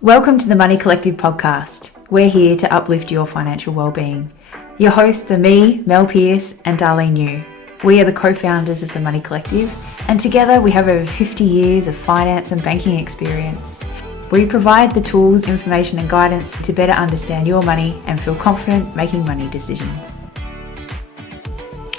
Welcome to the Money Collective podcast. We're here to uplift your financial well-being. Your hosts are me, Mel Pearce, and Darlene. We are the co-founders of the Money Collective, and together we have over 50 years of finance and banking experience. We provide the tools, information, and guidance to better understand your money and feel confident making money decisions.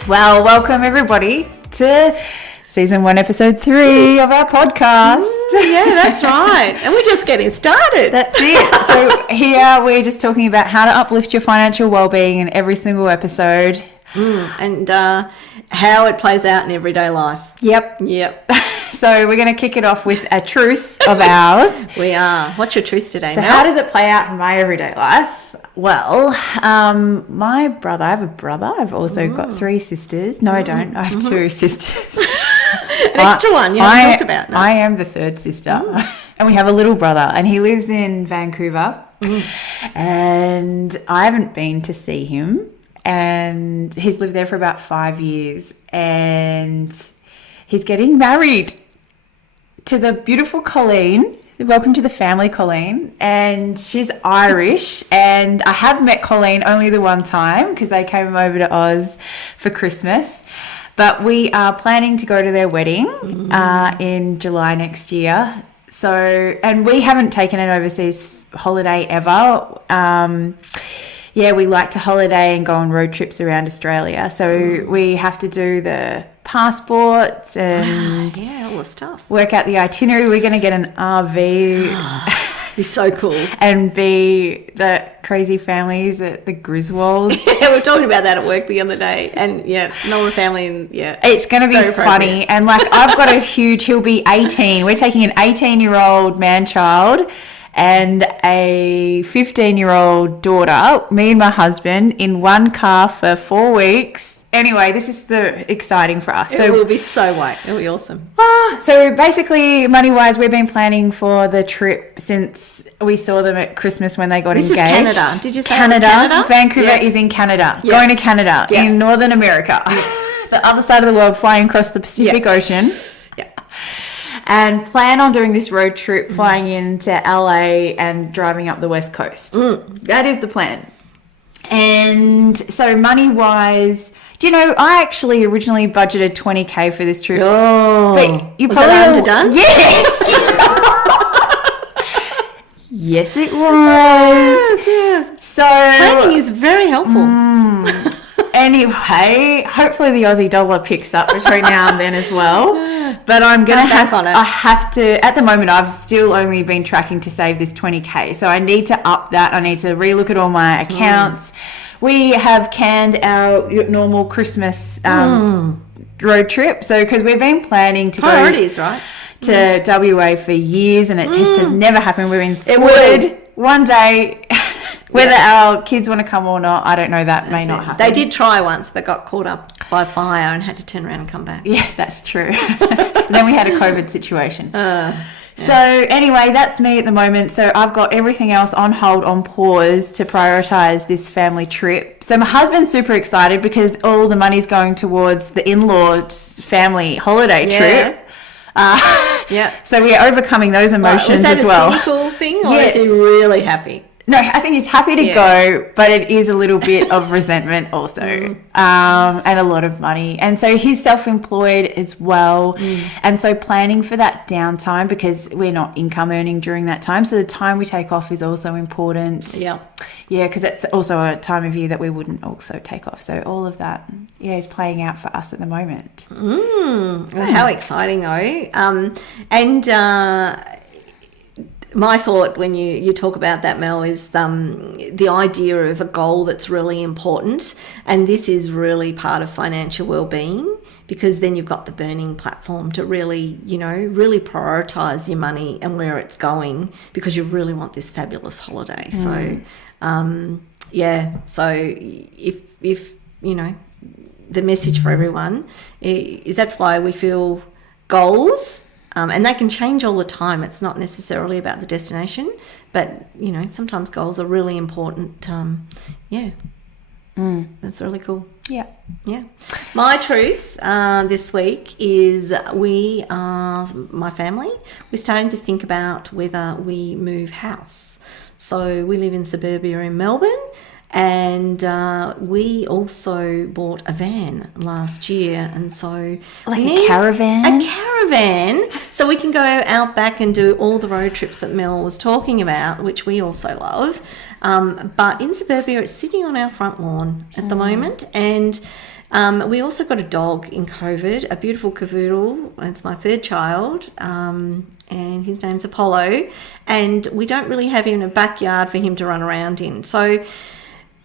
Well, welcome everybody to Season 1, Episode 3 of our podcast. Yeah, that's right. And we're just getting started. That's it. So here we're just talking about how to uplift your financial well-being in every single episode. And how it plays out in everyday life. Yep. So we're going to kick it off with a truth of ours. We are. What's your truth today, So Mel? how does it play out in my everyday life? Well, my brother, I have a brother. I've also got 3 sisters. No, I don't. I have 2 sisters. An extra one you haven't talked about. No? I am the 3rd sister. And we have a little brother, and he lives in Vancouver. And I haven't been to see him. And he's lived there for about 5 years. And he's getting married to the beautiful Colleen. Welcome to the family, Colleen. And she's Irish. And I have met Colleen only the one time because they came over to Oz for Christmas. But we are planning to go to their wedding in July next year. So, and we haven't taken an overseas holiday ever. We like to holiday and go on road trips around Australia. So we have to do the passports and all the stuff. Work out the itinerary. We're going to get an RV. Be so cool. And be the crazy families at the Griswolds. We were talking about that at work the other day. And all the family. And it's going to be funny. And I've got a huge, he'll be 18. We're taking an 18-year-old man-child and a 15-year-old daughter, me and my husband, in one car for 4 weeks. Anyway, this is exciting for us. It will be so white. It'll be awesome. So basically, money-wise, we've been planning for the trip since we saw them at Christmas when they got engaged. This is Canada. Did you say Canada? Vancouver is in Canada. Yeah. Going to Canada in Northern America. The other side of the world, flying across the Pacific Ocean. Yeah. And plan on doing this road trip, flying into LA and driving up the West Coast. That is the plan. And so money-wise, do you know, I actually originally budgeted $20,000 for this trip. Oh, but you was probably that underdone? Yes. Yes, it was. Yes. So planning is very helpful. Anyway, hopefully the Aussie dollar picks up between now and then as well. But I'm going to have on it. I have to, at the moment, I've still only been tracking to save this $20,000. So I need to up that. I need to relook at all my accounts. We have canned our normal Christmas road trip. So, because we've been planning to Priorities, right? To WA for years, and it just has never happened. We've been thwarted one day. Whether our kids want to come or not, I don't know. That may not happen. They did try once, but got caught up by fire and had to turn around and come back. Yeah, that's true. Then we had a COVID situation. So anyway, that's me at the moment. So I've got everything else on hold, on pause to prioritise this family trip. So my husband's super excited because all the money's going towards the in-laws family holiday trip. So we're overcoming those emotions as well. Was that a cynical thing, or is he really happy? No, I think he's happy to go, but it is a little bit of resentment also, and a lot of money. And so he's self-employed as well. And so planning for that downtime, because we're not income earning during that time. So the time we take off is also important. Yeah, because it's also a time of year that we wouldn't also take off. So all of that, is playing out for us at the moment. How exciting though. My thought when you talk about that, Mel, is the idea of a goal that's really important. And this is really part of financial well-being, because then you've got the burning platform to really, really prioritise your money and where it's going, because you really want this fabulous holiday. So, so if the message for everyone is that's why we feel goals. And they can change all the time. It's not necessarily about the destination, but, sometimes goals are really important. That's really cool. Yeah. Yeah. My truth this week is my family, we're starting to think about whether we move house. So we live in suburbia in Melbourne, and we also bought a van last year, and so Like a caravan? A caravan, so we can go out back and do all the road trips that Mel was talking about, which we also love. But in suburbia, it's sitting on our front lawn at the moment, and we also got a dog in COVID, a beautiful cavoodle. It's my third child, and his name's Apollo, and we don't really have even a backyard for him to run around in. So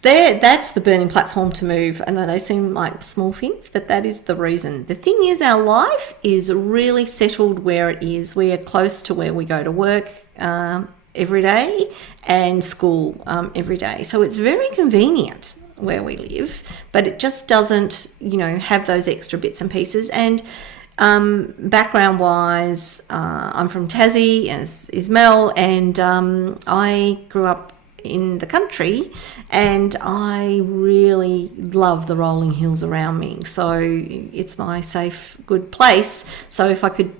that's the burning platform to move. I know they seem like small things, but that is the reason. The thing is, our life is really settled where it is. We are close to where we go to work every day and school every day. So it's very convenient where we live, but it just doesn't, have those extra bits and pieces. And background wise, I'm from Tassie, as is Mel, and I grew up in the country, and I really love the rolling hills around me. So it's my safe, good place. So if I could,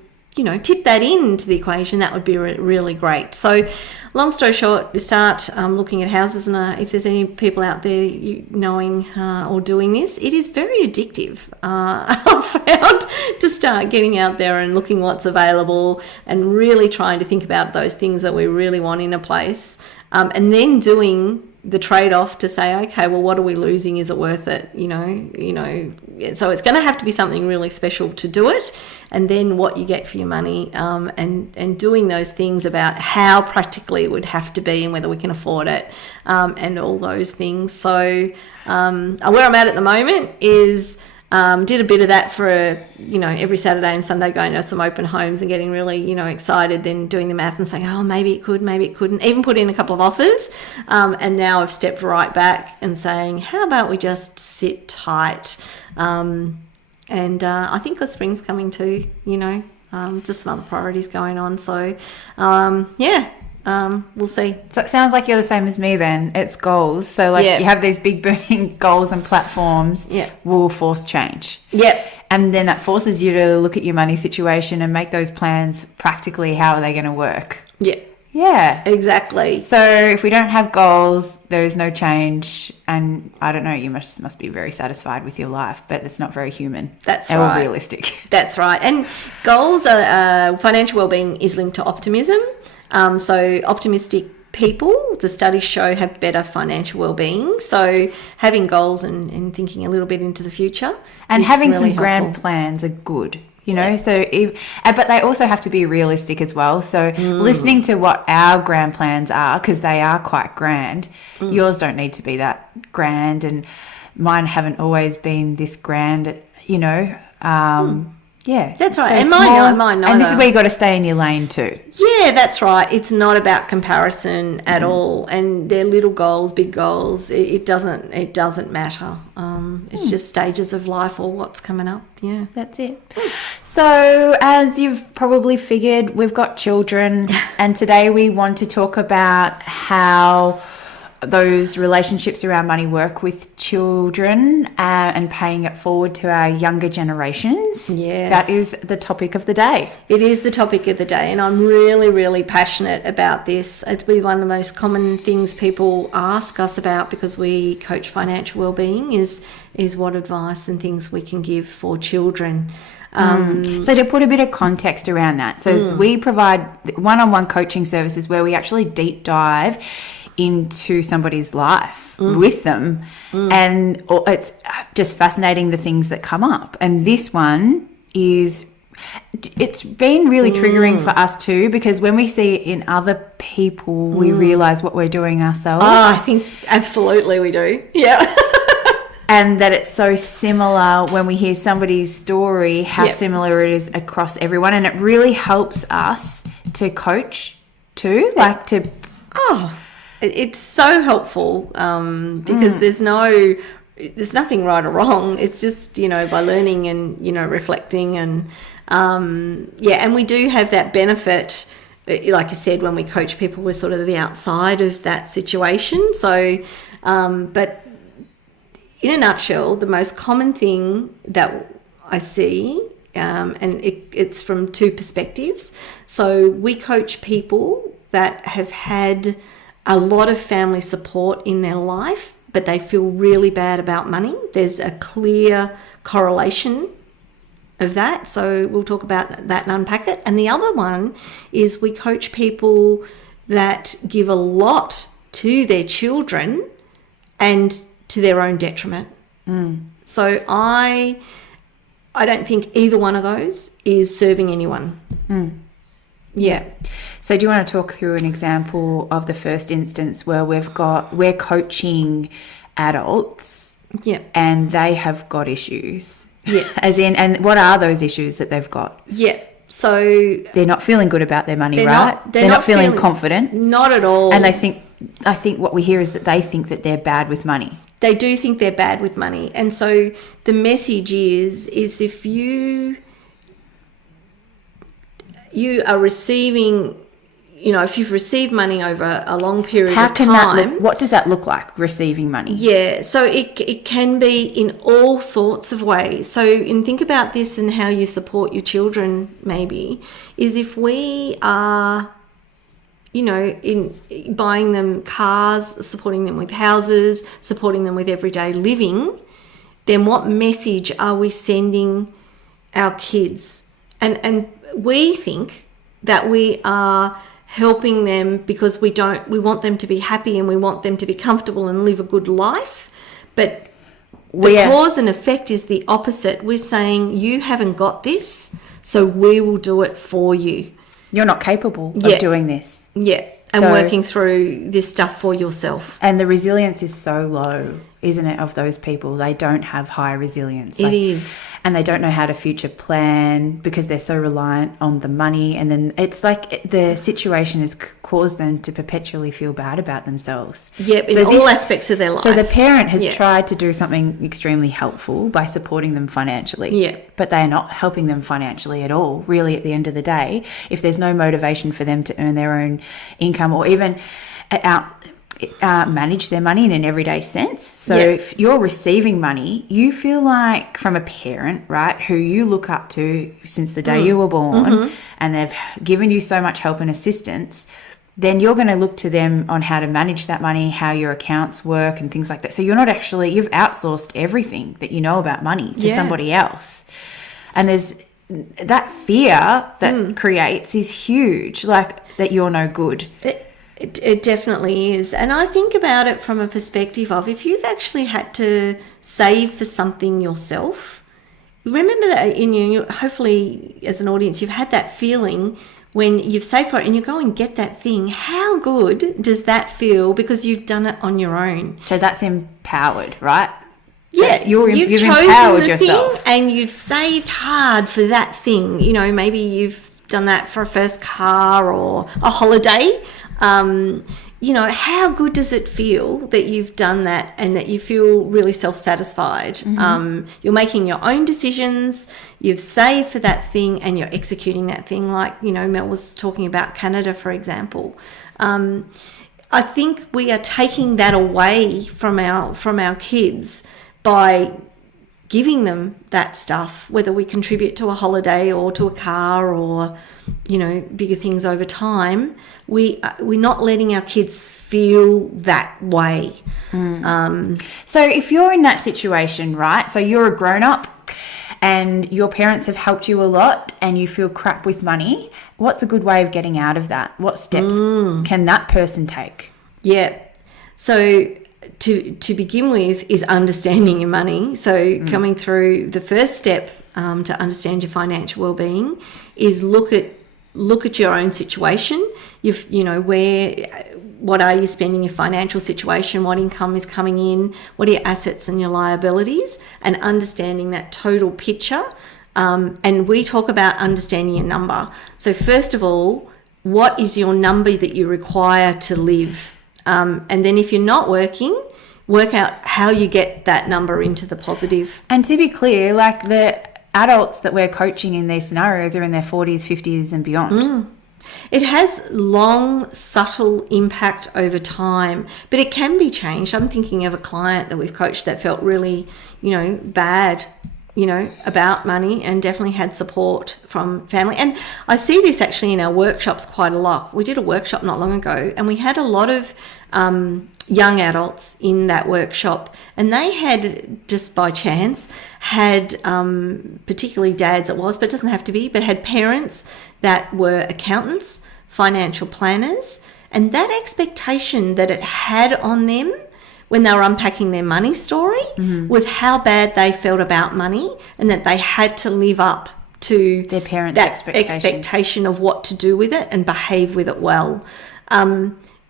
tip that into the equation, that would be really great. So long story short, we start looking at houses, and if there's any people out there knowing or doing this, it is very addictive. I've found to start getting out there and looking what's available and really trying to think about those things that we really want in a place, and then doing the trade-off to say, okay, well, what are we losing? Is it worth it? So it's going to have to be something really special to do it, and then what you get for your money, and doing those things about how practically it would have to be and whether we can afford it, and all those things. So where I'm at the moment is did a bit of that for every Saturday and Sunday, going to some open homes and getting really excited, then doing the math and saying, oh, maybe it could, maybe it couldn't, even put in a couple of offers, and now I've stepped right back and saying, how about we just sit tight, and I think the spring's coming too, just some other priorities going on, so we'll see. So it sounds like you're the same as me then. It's goals. So you have these big burning goals and platforms will force change. Yep. And then that forces you to look at your money situation and make those plans practically. How are they going to work? Yeah. Yeah. Exactly. So if we don't have goals, there is no change. And I don't know, you must be very satisfied with your life, but it's not very human. That's or right. realistic. That's right. And goals are, financial wellbeing is linked to optimism. So optimistic people, the studies show, have better financial well-being. So having goals and thinking a little bit into the future, and having really some grand helpful. plans are good. So but they also have to be realistic as well. So listening to what our grand plans are, because they are quite grand, yours don't need to be that grand, and mine haven't always been this grand, Yeah, that's right. So And small, mine neither. And this is where you got to stay in your lane too. Yeah, that's right. It's not about comparison at all. And they're little goals, big goals. It doesn't matter. It's just stages of life or what's coming up. Yeah, that's it. So as you've probably figured, we've got children, and today we want to talk about how those relationships around money work with children, and paying it forward to our younger generations. Yes. That is the topic of the day. It is the topic of the day, and I'm really, really passionate about this. It's been one of the most common things people ask us about, because we coach financial wellbeing, is what advice and things we can give for children. So to put a bit of context around that, so we provide one-on-one coaching services where we actually deep dive into somebody's life with them, and it's just fascinating the things that come up. And this one it's been really triggering for us too, because when we see it in other people, we realize what we're doing ourselves. I think absolutely we do. Yeah. And that it's so similar when we hear somebody's story, how similar it is across everyone. And it really helps us to coach too, It's so helpful, because there's nothing right or wrong. It's just, by learning and, reflecting and, and we do have that benefit. Like you said, when we coach people, we're sort of the outside of that situation. So, but in a nutshell, the most common thing that I see, and it's from two perspectives. So we coach people that have had a lot of family support in their life, but they feel really bad about money. There's a clear correlation of that. So we'll talk about that and unpack it. And the other one is we coach people that give a lot to their children and to their own detriment. So I don't think either one of those is serving anyone. Yeah. So do you want to talk through an example of the first instance where we're coaching adults, and they have got issues? Yeah. And what are those issues that they've got? Yeah. So they're not feeling good about their money, right? They're not feeling confident. Not at all. And I think what we hear is that they think that they're bad with money. They do think they're bad with money. And so the message is if you are receiving, if you've received money over a long period of time. What does that look like, receiving money? Yeah, so it can be in all sorts of ways. So think about this and how you support your children maybe, is if we are, in buying them cars, supporting them with houses, supporting them with everyday living, then what message are we sending our kids? And we think that we are helping them because we want them to be happy and we want them to be comfortable and live a good life. But the cause and effect is the opposite. We're saying you haven't got this, so we will do it for you. You're not capable of doing this. Yeah. And working through this stuff for yourself. And the resilience is so low, isn't it, of those people? They don't have high resilience. It is. And they don't know how to future plan because they're so reliant on the money. And then it's like the situation has caused them to perpetually feel bad about themselves. Yep, in all aspects of their life. So the parent has tried to do something extremely helpful by supporting them financially. Yeah. But they are not helping them financially at all, really, at the end of the day. If there's no motivation for them to earn their own income or even manage their money in an everyday sense. So if you're receiving money, you feel like, from a parent, right, who you look up to since the day you were born, and they've given you so much help and assistance, then you're going to look to them on how to manage that money, how your accounts work and things like that. So you're not actually, you've outsourced everything that you know about money to somebody else. And there's that fear that creates is huge, like that you're no good. It definitely is. And I think about it from a perspective of if you've actually had to save for something yourself, remember that hopefully as an audience, you've had that feeling when you've saved for it and you go and get that thing. How good does that feel because you've done it on your own? So that's empowered, right? Yeah, you've empowered chosen the yourself. thing and you've saved hard for that thing. Maybe you've done that for a first car or a holiday. How good does it feel that you've done that and that you feel really self-satisfied? You're making your own decisions, you've saved for that thing and you're executing that thing, like, Mel was talking about Canada, for example. I think we are taking that away from our kids by giving them that stuff, whether we contribute to a holiday or to a car or, bigger things over time. We're not letting our kids feel that way. So if you're in that situation, right, so you're a grown-up and your parents have helped you a lot and you feel crap with money, what's a good way of getting out of that? What steps can that person take? Yeah. So to begin with is understanding your money. So coming through the first step to understand your financial well-being is look at your own situation. What are you spending, your financial situation, what income is coming in, what are your assets and your liabilities, and understanding that total picture. And we talk about understanding your number. So first of all, what is your number that you require to live? And then if you're not working, work out how you get that number into the positive. And to be clear, like the adults that we're coaching in these scenarios are in their 40s, 50s and beyond. It has long, subtle impact over time, but it can be changed. I'm thinking of a client that we've coached that felt really, bad, about money, and definitely had support from family. And I see this actually in our workshops quite a lot. We did a workshop not long ago, and we had a lot of young adults in that workshop, and they had, just by chance, had particularly dads it was, but it doesn't have to be, but had parents that were accountants, financial planners, and that expectation that it had on them when they were unpacking their money story was how bad they felt about money, and that they had to live up to their parents' that expectation of what to do with it and behave with it well.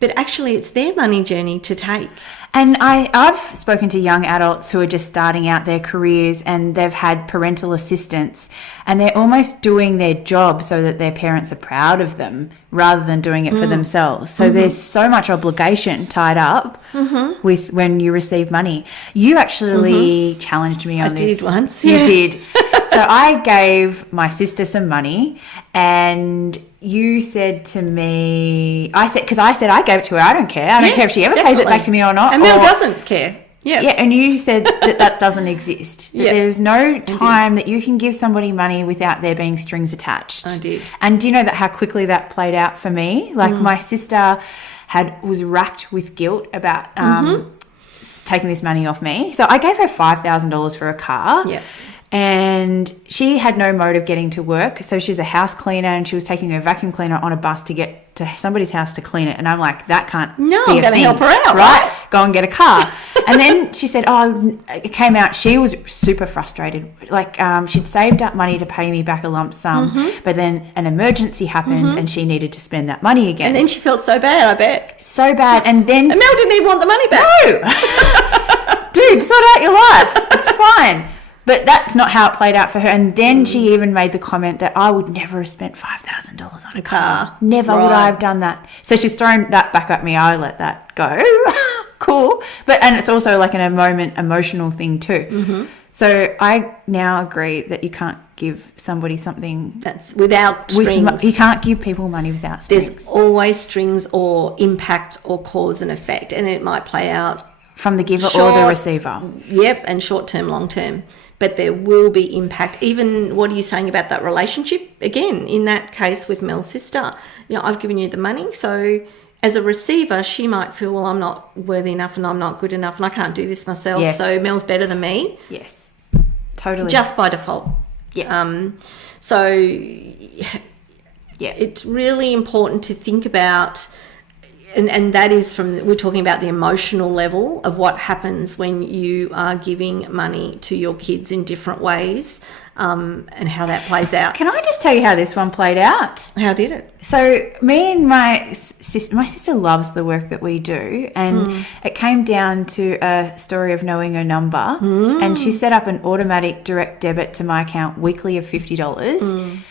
But actually, it's their money journey to take. And I've spoken to young adults who are just starting out their careers, and they've had parental assistance, and they're almost doing their job so that their parents are proud of them rather than doing it for themselves. So there's so much obligation tied up with when you receive money. You actually challenged me on this. I did once. You did. So I gave my sister some money, and you said to me, I said I gave it to her. I don't care. I don't care if she ever pays it back to me or not. And Mel doesn't care. Yeah. Yeah, and you said that doesn't exist. That there's no time that you can give somebody money without there being strings attached. I did. And do you know how quickly that played out for me? Like my sister was racked with guilt about taking this money off me. So I gave her $5,000 for a car. Yeah. And she had no mode of getting to work. So she's a house cleaner, and she was taking her vacuum cleaner on a bus to get to somebody's house to clean it. And I'm like, that can't be I'm going to help her out, right? Go and get a car. And then she said, it came out, she was super frustrated. Like she'd saved up money to pay me back a lump sum, but then an emergency happened and she needed to spend that money again. And then she felt so bad, I bet. So bad. And then... And Mel didn't even want the money back. No! Dude, sort out your life. It's fine. But that's not how it played out for her. And then she even made the comment that I would never have spent $5,000 on a car. Never would I have done that. So she's thrown that back at me. I let that go. Cool. And it's also like an emotional thing too. So I now agree that you can't give somebody something that's without strings. You can't give people money without strings. There's always strings or impact or cause and effect, and it might play out from the giver or the receiver. Yep, and short term, long term. But there will be impact. Even what are you saying about that relationship? Again, in that case with Mel's sister, I've given you the money. So as a receiver, she might feel, well, I'm not worthy enough and I'm not good enough and I can't do this myself. Yes. So Mel's better than me. Yes, totally. Just by default. Yeah. So it's really important to think about. And that is we're talking about the emotional level of what happens when you are giving money to your kids in different ways, and how that plays out. Can I just tell you how this one played out? How did it? So me and my sister loves the work that we do, and it came down to a story of knowing her number, and she set up an automatic direct debit to my account weekly of $50.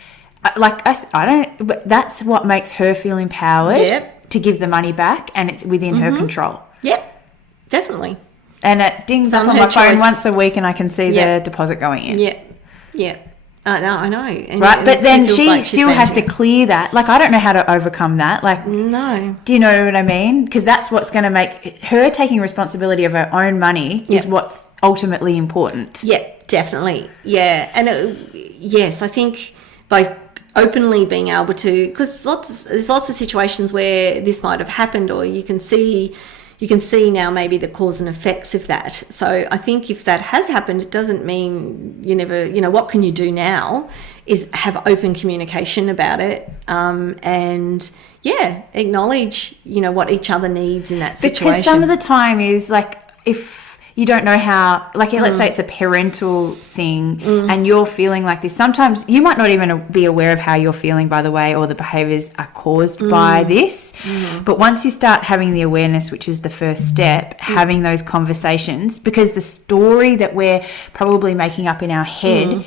But that's what makes her feel empowered. To give the money back, and it's within her control. Yep, definitely. And it dings up on my phone once a week, and I can see the deposit going in. No, I know. And, right, but then she still has to clear that. Like, I don't know how to overcome that. Like, no. Do you know what I mean? Because that's what's going to make her taking responsibility of her own money is what's ultimately important. Yeah, definitely. Yeah, and yes, I think by openly being able to, because there's lots of situations where this might have happened, or you can see now maybe the cause and effects of that. So I think if that has happened, it doesn't mean you never, what can you do now is have open communication about it, and acknowledge what each other needs in that situation. Because some of the time is like, if you don't know how, like, let's say it's a parental thing and you're feeling like this. Sometimes you might not even be aware of how you're feeling, by the way, or the behaviours are caused by this. But once you start having the awareness, which is the first step, having those conversations, because the story that we're probably making up in our head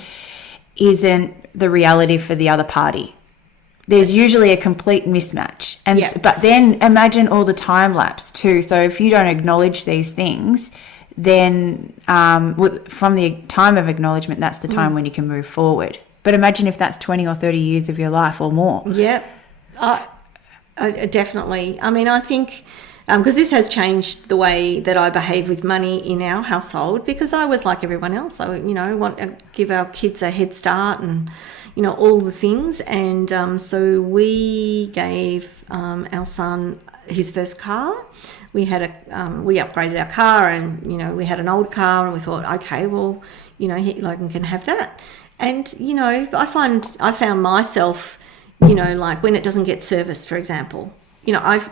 isn't the reality for the other party. There's usually a complete mismatch. But then imagine all the time lapse too. So if you don't acknowledge these things, then from the time of acknowledgement, that's the time when you can move forward. But imagine if that's 20 or 30 years of your life or more. Yep. Definitely. I mean, I think because this has changed the way that I behave with money in our household, because I was like everyone else. I, want to give our kids a head start and, all the things. And so we gave our son his first car. We upgraded our car, and, we had an old car, and we thought, okay, well, Logan can have that. And, I found myself, like when it doesn't get serviced, for example, I've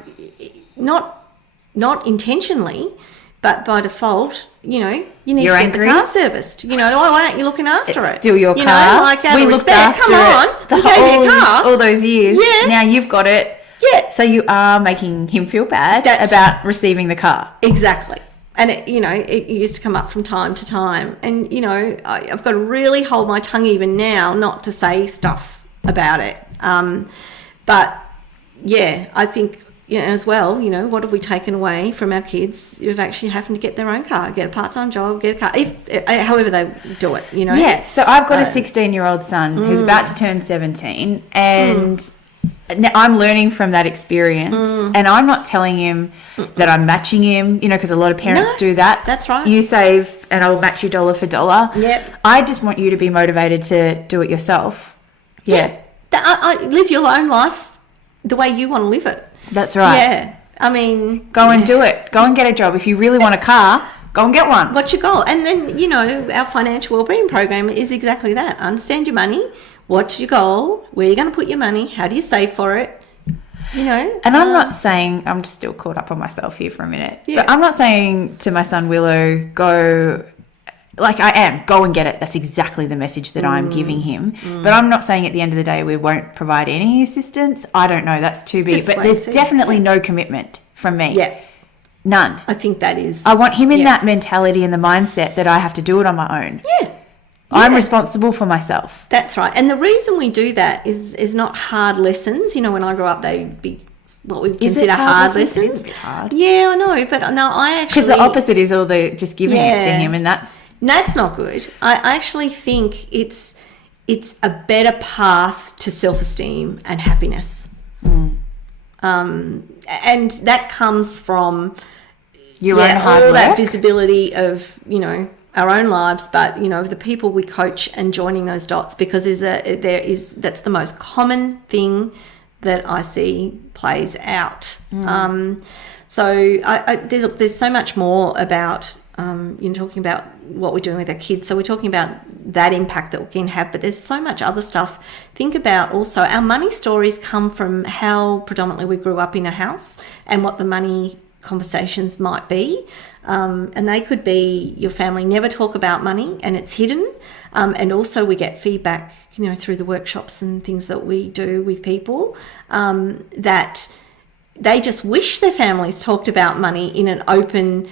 not intentionally, but by default, you need You're to angry? get the car serviced. Why aren't you looking after it? It's still your car. We looked after it. the We gave you a car. all those years. Yeah. Now you've got it. Yeah. So you are making him feel bad about receiving the car. Exactly. And it used to come up from time to time. And, I've got to really hold my tongue even now not to say stuff about it. But yeah, I think, as well, what have we taken away from our kids of actually having to get their own car, get a part-time job, get a car, however they do it, Yeah. So I've got a 16-year-old son who's about to turn 17, and now I'm learning from that experience, and I'm not telling him that I'm matching him, because a lot of parents do that. That's right. You save and I'll match you dollar for dollar. Yep. I just want you to be motivated to do it yourself. Yeah. I live your own life the way you want to live it. That's right. Yeah. I mean... Go and do it. Go and get a job. If you really want a car, go and get one. What's your goal? And then, our financial wellbeing program is exactly that. Understand your money. What's your goal? Where are you going to put your money? How do you save for it? And I'm not saying... I'm just still caught up on myself here for a minute. Yeah. But I'm not saying to my son Willow, go... Like I am, go and get it. That's exactly the message that I'm giving him. But I'm not saying at the end of the day we won't provide any assistance. I don't know. That's too big. But there's definitely no commitment from me. Yeah. None. I think that is... I want him in that mentality and the mindset that I have to do it on my own. Yeah. I'm responsible for myself. That's right. And the reason we do that is not hard lessons. When I grew up, they'd be what we consider hard lessons. It is a bit hard. Yeah, I know. But no, I actually... Because the opposite is all the just giving it to him, and that's not good. I actually think it's a better path to self-esteem and happiness. And that comes from your own hard all work. that visibility of, our own lives, but, of the people we coach and joining those dots, because that's the most common thing that I see plays out. So there's so much more about, talking about what we're doing with our kids. So we're talking about that impact that we can have, but there's so much other stuff. Think about also our money stories come from how predominantly we grew up in a house and what the money conversations might be. And they could be your family never talk about money and it's hidden. And also we get feedback, through the workshops and things that we do with people, that they just wish their families talked about money in an open,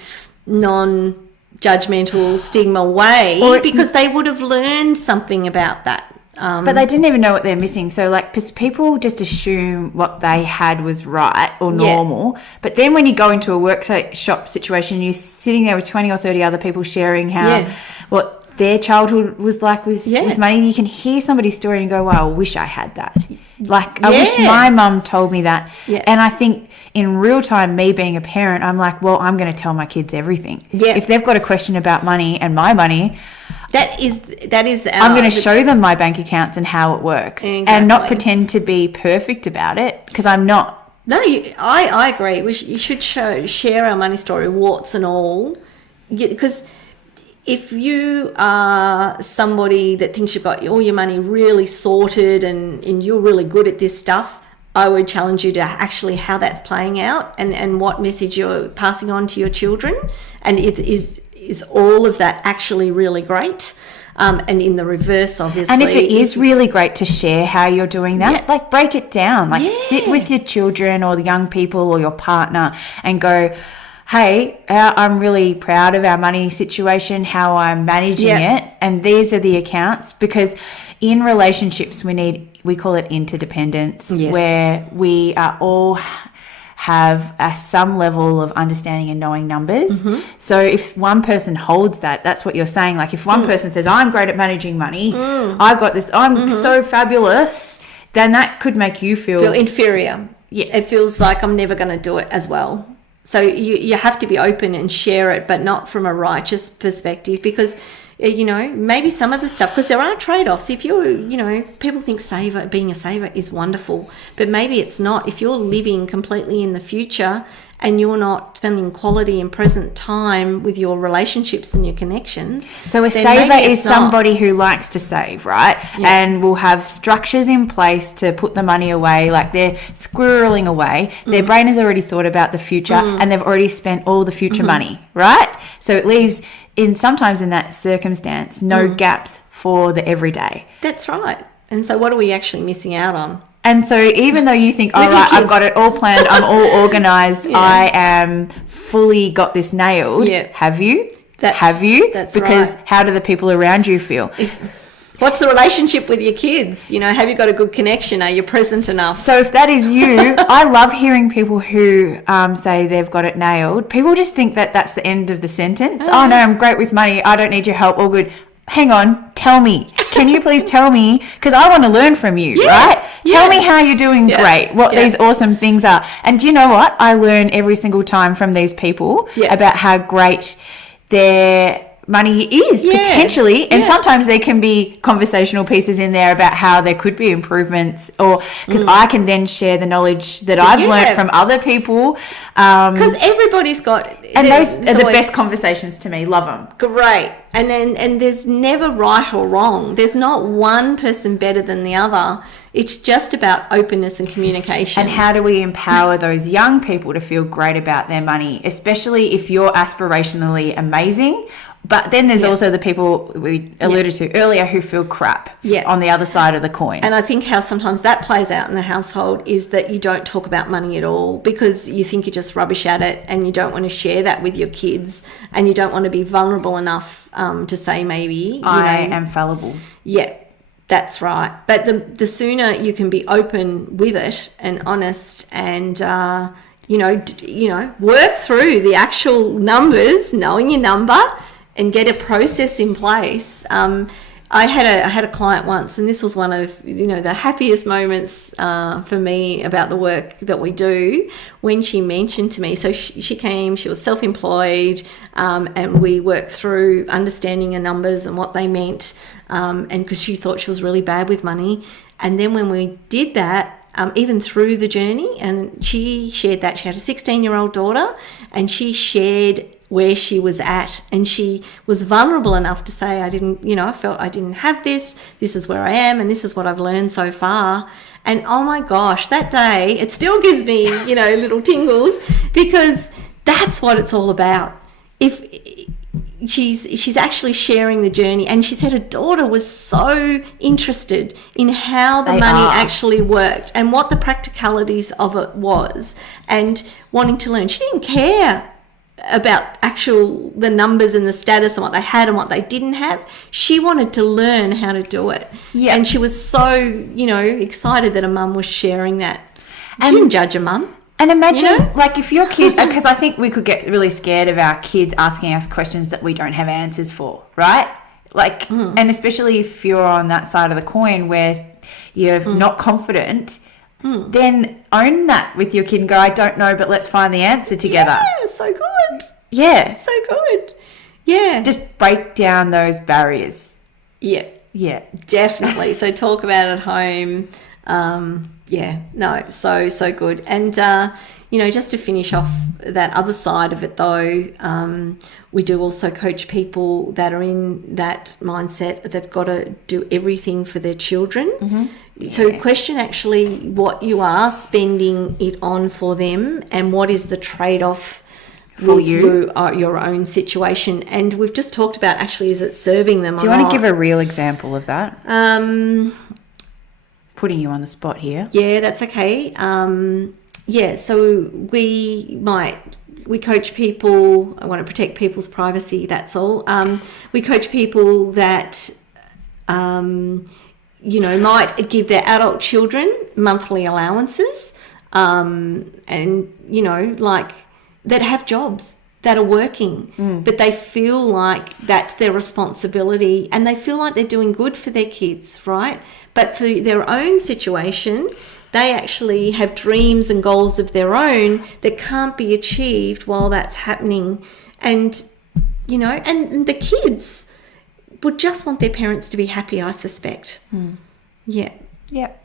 non-judgmental, stigma way, because they would have learned something about that. But they didn't even know what they're missing. So, people just assume what they had was right or normal. But then when you go into a workshop situation, you're sitting there with 20 or 30 other people sharing what their childhood was like with money. You can hear somebody's story and go, wow, I wish I had that. I wish my mum told me that. Yeah. And I think in real time, me being a parent, I'm like, well, I'm going to tell my kids everything. Yeah. If they've got a question about money and my money... That is I'm going to show them my bank accounts and how it works. Exactly. And not pretend to be perfect about it, because I'm not. No, I agree. You should share our money story, warts and all, because if you are somebody that thinks you've got all your money really sorted and you're really good at this stuff, I would challenge you to actually how that's playing out and what message you're passing on to your children. And it is all of that actually really great? And in the reverse, obviously. And if it is really great to share how you're doing that, break it down. Sit with your children or the young people or your partner and go, hey, I'm really proud of our money situation, how I'm managing it, and these are the accounts. Because in relationships, we call it interdependence, where we are all have some level of understanding and knowing numbers. Mm-hmm. So if one person holds that's what you're saying. If one person says, I'm great at managing money, I've got this, I'm so fabulous, then that could make you feel inferior. Yeah. It feels like I'm never going to do it as well. So you have to be open and share it, but not from a righteous perspective, because, you know, maybe some of the stuff, because there are trade-offs. If you're, you know, people think being a saver is wonderful, but maybe it's not. If you're living completely in the future and you're not spending quality and present time with your relationships and your connections. So a saver is somebody who likes to save, right? Yeah. And will have structures in place to put the money away, like they're squirreling away. Their brain has already thought about the future and they've already spent all the future money, right? So it leaves, sometimes in that circumstance, no gaps for the everyday. That's right. And so what are we actually missing out on? And so even though you think, all right, I've got it all planned, I'm all organised, I am fully got this nailed, have you? That's because right. how do the people around you feel? What's the relationship with your kids? You know, have you got a good connection? Are you present enough? So if that is you, I love hearing people who say they've got it nailed. People just think that that's the end of the sentence. Oh, no, I'm great with money. I don't need your help. All good. Hang on, tell me. Can you please tell me? Because I want to learn from you, right? Tell me how you're doing great, what these awesome things are. And do you know what? I learn every single time from these people about how great their money is potentially, and sometimes there can be conversational pieces in there about how there could be improvements, or because I can then share the knowledge that I've learned from other people, because everybody's got, and those are the best conversations to me. Love them. Great. And there's never right or wrong. There's not one person better than the other. It's just about openness and communication. And how do we empower those young people to feel great about their money, especially if you're aspirationally amazing? But then there's also the people we alluded to earlier who feel crap on the other side of the coin. And I think how sometimes that plays out in the household is that you don't talk about money at all because you think you're just rubbish at it, and you don't want to share that with your kids, and you don't want to be vulnerable enough to say maybe, I am fallible. Yeah, that's right. But the sooner you can be open with it and honest and work through the actual numbers, knowing your number, and get a process in place. I had a client once, and this was one of the happiest moments for me about the work that we do, when she mentioned to me. So she came, she was self-employed, and we worked through understanding her numbers and what they meant, and because she thought she was really bad with money. And then when we did that, even through the journey, and she shared that she had a 16-year-old daughter, and she shared where she was at, and she was vulnerable enough to say, I felt I didn't have this is where I am, and this is what I've learned so far. And oh my gosh, that day, it still gives me, little tingles, because that's what it's all about. If she's actually sharing the journey, and she said her daughter was so interested in how the money actually worked and what the practicalities of it was, and wanting to learn. She didn't care about the numbers and the status and what they had and what they didn't have. She wanted to learn how to do it. Yeah. And she was so, excited that her mum was sharing that. She didn't judge her mum. And imagine, like, if your kid, because I think we could get really scared of our kids asking us questions that we don't have answers for, right? Like, and especially if you're on that side of the coin where you're not confident, then own that with your kid and go, I don't know, but let's find the answer together. Yeah, so good. Yeah. So good. Yeah. Just break down those barriers. Yeah. Yeah, definitely. So talk about it at home. So good. And, just to finish off that other side of it though, we do also coach people that are in that mindset. They've got to do everything for their children. Mm-hmm. Yeah. So question actually what you are spending it on for them, and what is the trade-off for you, your own situation. And we've just talked about actually, is it serving them? Do you want to give a real example of that? Putting you on the spot here. Yeah, that's okay. So we coach people. I want to protect people's privacy, that's all. We coach people that might give their adult children monthly allowances, that have jobs, that are working, but they feel like that's their responsibility, and they feel like they're doing good for their kids, right? But for their own situation, they actually have dreams and goals of their own that can't be achieved while that's happening. And, you know, and the kids would just want their parents to be happy, I suspect. Yeah. Yep.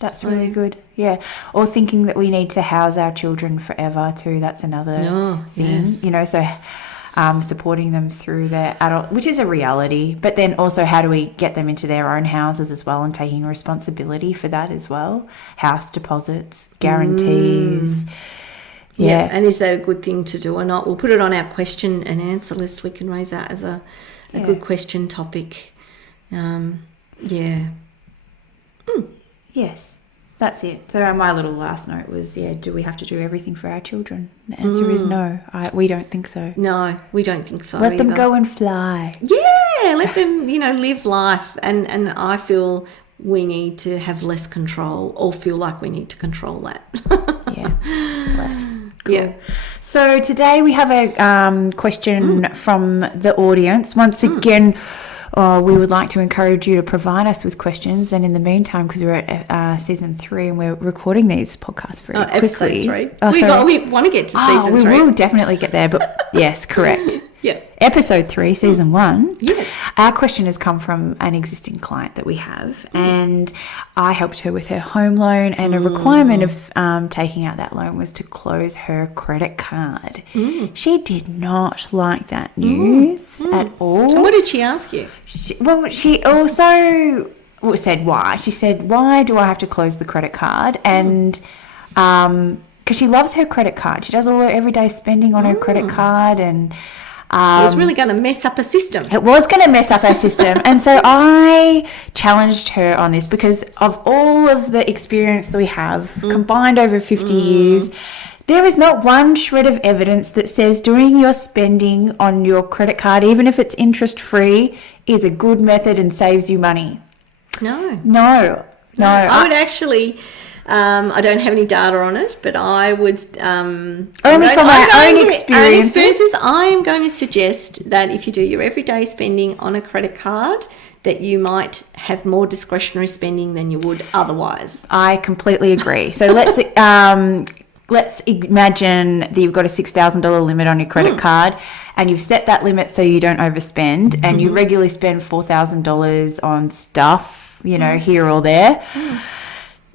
That's really good. Yeah. Or thinking that we need to house our children forever too. That's another thing. Yes. You know, so supporting them through their adult, which is a reality, but then also how do we get them into their own houses as well and taking responsibility for that as well? House deposits, guarantees. Yeah. And is that a good thing to do or not? We'll put it on our question and answer list. We can raise that as a good question topic. Yes, that's it. So my little last note was, do we have to do everything for our children? The answer is no. We don't think so. No, we don't think so. Let them go and fly. Yeah, let them, you know, live life. And I feel we need to have less control or feel like we need to control that. Less. Cool. Yeah. So today we have a question from the audience. Once again, we would like to encourage you to provide us with questions. And in the meantime, because we're at season 3 and we're recording these podcasts very quickly. Episode 3. We want to get to season 3. We will definitely get there, but yes, correct. Yeah. Episode 3, season 1. Yes. Our question has come from an existing client that we have, and I helped her with her home loan, and a requirement of taking out that loan was to close her credit card. She did not like that news at all. And what did she ask you? She also said why. She said, why do I have to close the credit card? And because she loves her credit card. She does all her everyday spending on her credit card, and it was really going to mess up a system. It was going to mess up our system. And so I challenged her on this because of all of the experience that we have combined over 50 years, there is not one shred of evidence that says doing your spending on your credit card, even if it's interest-free, is a good method and saves you money. No. I would actually... I don't have any data on it, but I would... only from my own experiences, I am going to suggest that if you do your everyday spending on a credit card, that you might have more discretionary spending than you would otherwise. I completely agree. So let's imagine that you've got a $6,000 limit on your credit card, and you've set that limit so you don't overspend, and you regularly spend $4,000 on stuff, you know, here or there.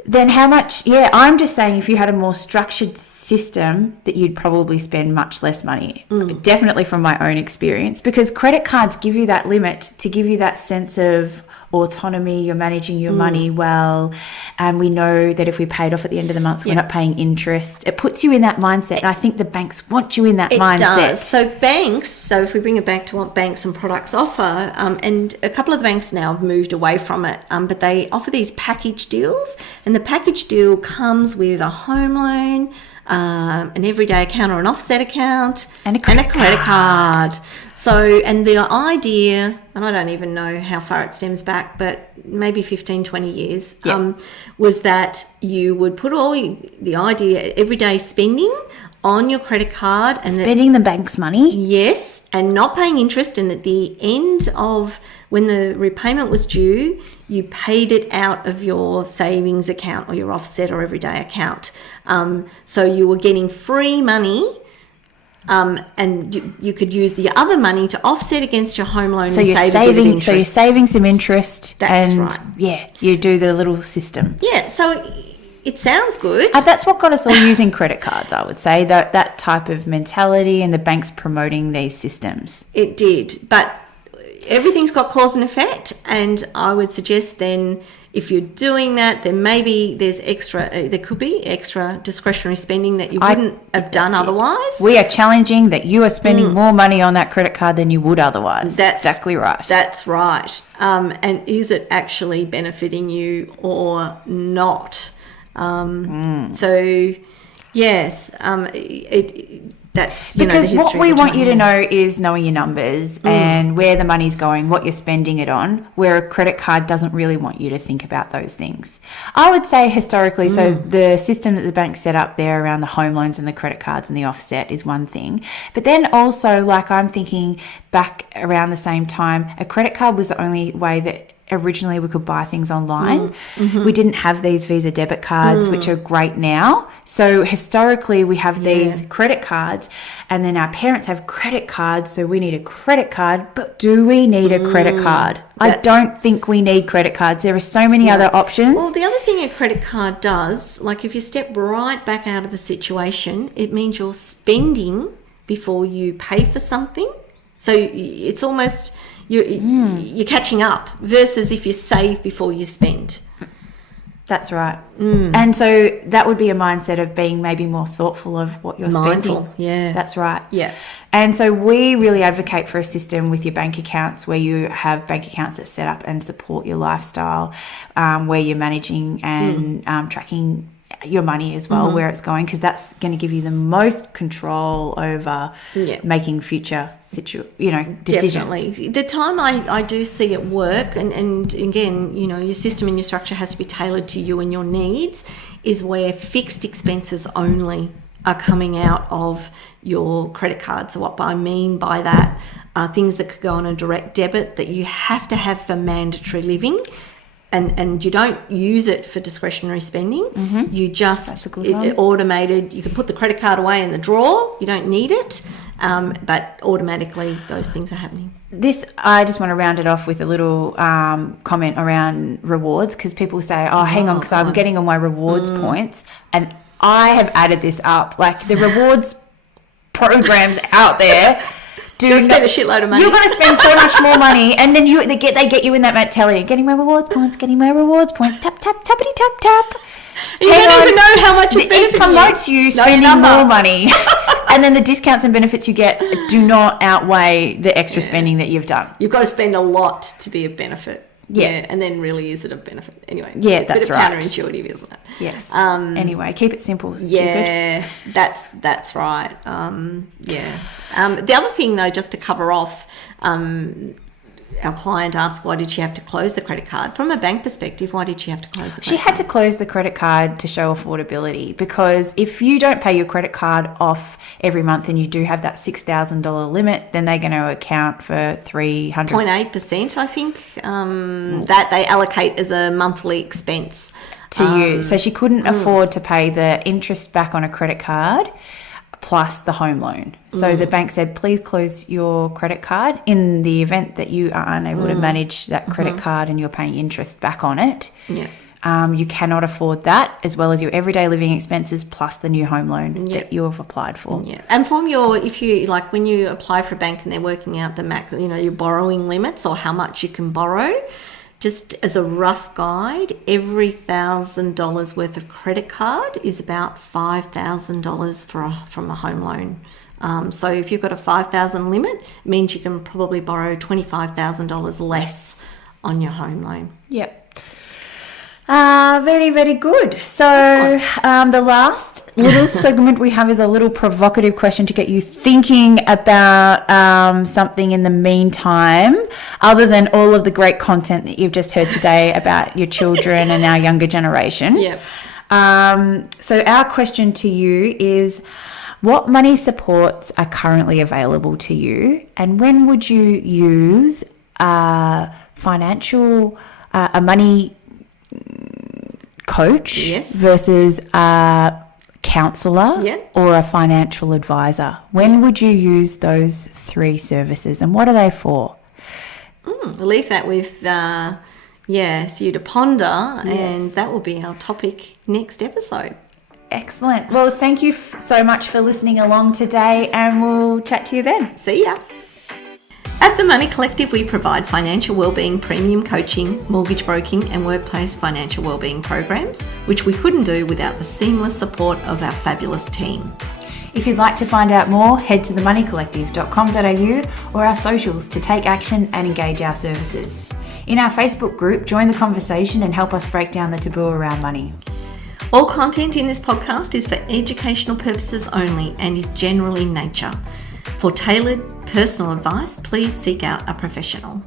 Then how much, I'm just saying if you had a more structured system that you'd probably spend much less money, definitely from my own experience, because credit cards give you that limit to give you that sense of autonomy. You're managing your money well, and we know that if we pay it off at the end of the month, we're not paying interest. It puts you in that mindset, and I think the banks want you in that mindset. It does. So if we bring it back to what banks and products offer, and a couple of the banks now have moved away from it, but they offer these package deals, and the package deal comes with a home loan, an everyday account or an offset account, and a credit card. So, and the idea, and I don't even know how far it stems back, but maybe 15, 20 years, was that you would put all the idea, everyday spending on your credit card. And spending the bank's money. Yes, and not paying interest. And at the end of when the repayment was due, you paid it out of your savings account or your offset or everyday account. So you were getting free money. And you could use the other money to offset against your home loan. So you're saving some interest. That's right. Yeah, you do the little system. Yeah, so it sounds good. That's what got us all using credit cards, I would say, that type of mentality, and the banks promoting these systems. It did, but everything's got cause and effect, and I would suggest then if you're doing that, then maybe there could be extra discretionary spending that you wouldn't have done otherwise. We are challenging that you are spending more money on that credit card than you would otherwise. That's exactly right. That's right. And is it actually benefiting you or not? So, yes, that's because the what we want you to know is knowing your numbers and where the money's going, what you're spending it on, where a credit card doesn't really want you to think about those things. I would say historically, so the system that the bank set up there around the home loans and the credit cards and the offset is one thing. But then also, like I'm thinking back around the same time, a credit card was the only way that originally we could buy things online. We didn't have these Visa debit cards, which are great now. So historically we have these credit cards, and then our parents have credit cards, so we need a credit card. But do we need a credit card? I don't think we need credit cards. There are so many other options. Well, the other thing a credit card does, like if you step right back out of the situation, it means you're spending before you pay for something. So it's almost you're catching up, versus if you save before you spend. That's right. And so that would be a mindset of being maybe more thoughtful of what you're spending. Yeah. That's right. Yeah. And so we really advocate for a system with your bank accounts where you have bank accounts that set up and support your lifestyle, where you're managing and tracking your money as well, where it's going, because that's going to give you the most control over making future decisions. Definitely. The time I do see it work, and again, your system and your structure has to be tailored to you and your needs, is where fixed expenses only are coming out of your credit card. So what I mean by that are things that could go on a direct debit that you have to have for mandatory living. And you don't use it for discretionary spending. You just it automated. You can put the credit card away in the drawer. You don't need it, but automatically those things are happening. I just want to round it off with a little comment around rewards, because people say, "Oh, hang on, because I'm getting all my rewards points," and I have added this up. Like the rewards programs out there. You spend a shitload of money. You're going to spend so much more money, and then they get you in that mentality. Getting my rewards points. Tap, tappity, tap, tap. You don't even know how much it's It promotes you spending more money. And then the discounts and benefits you get do not outweigh the extra spending that you've done. You've got to spend a lot to be of benefit. Yeah, and then really is it of benefit? Anyway, that's it's a bit right. Counterintuitive, isn't it? Yes. Anyway, keep it simple. Stupid. Yeah, that's right. The other thing, though, just to cover off, our client asked, why did she have to close the credit card? From a bank perspective, why did she have to close the credit card? She had to close the credit card to show affordability, because if you don't pay your credit card off every month and you do have that $6,000 limit, then they're going to account for 0.8%, I think, that they allocate as a monthly expense to you. So she couldn't afford to pay the interest back on a credit card plus the home loan. So the bank said, please close your credit card in the event that you are unable to manage that credit card and you're paying interest back on it. Yeah. You cannot afford that, as well as your everyday living expenses plus the new home loan that you have applied for. Yeah. And from if you like, when you apply for a bank and they're working out the max, your borrowing limits or how much you can borrow, just as a rough guide, every $1,000 worth of credit card is about $5,000 from a home loan. So if you've got a $5,000 limit, it means you can probably borrow $25,000 less on your home loan. Yep. Very, very good. So the last little segment we have is a little provocative question to get you thinking about something in the meantime, other than all of the great content that you've just heard today about your children and our younger generation. Yep. So our question to you is, what money supports are currently available to you, and when would you use a money coach versus a counsellor or a financial advisor? When would you use those three services, and what are they for? We'll leave that with so you to ponder, and that will be our topic next episode. Excellent. Well, thank you so much for listening along today, and we'll chat to you then. See ya. At The Money Collective, we provide financial wellbeing, premium coaching, mortgage broking and workplace financial wellbeing programs, which we couldn't do without the seamless support of our fabulous team. If you'd like to find out more, head to themoneycollective.com.au or our socials to take action and engage our services. In our Facebook group, join the conversation and help us break down the taboo around money. All content in this podcast is for educational purposes only and is general in nature. For tailored personal advice, please seek out a professional.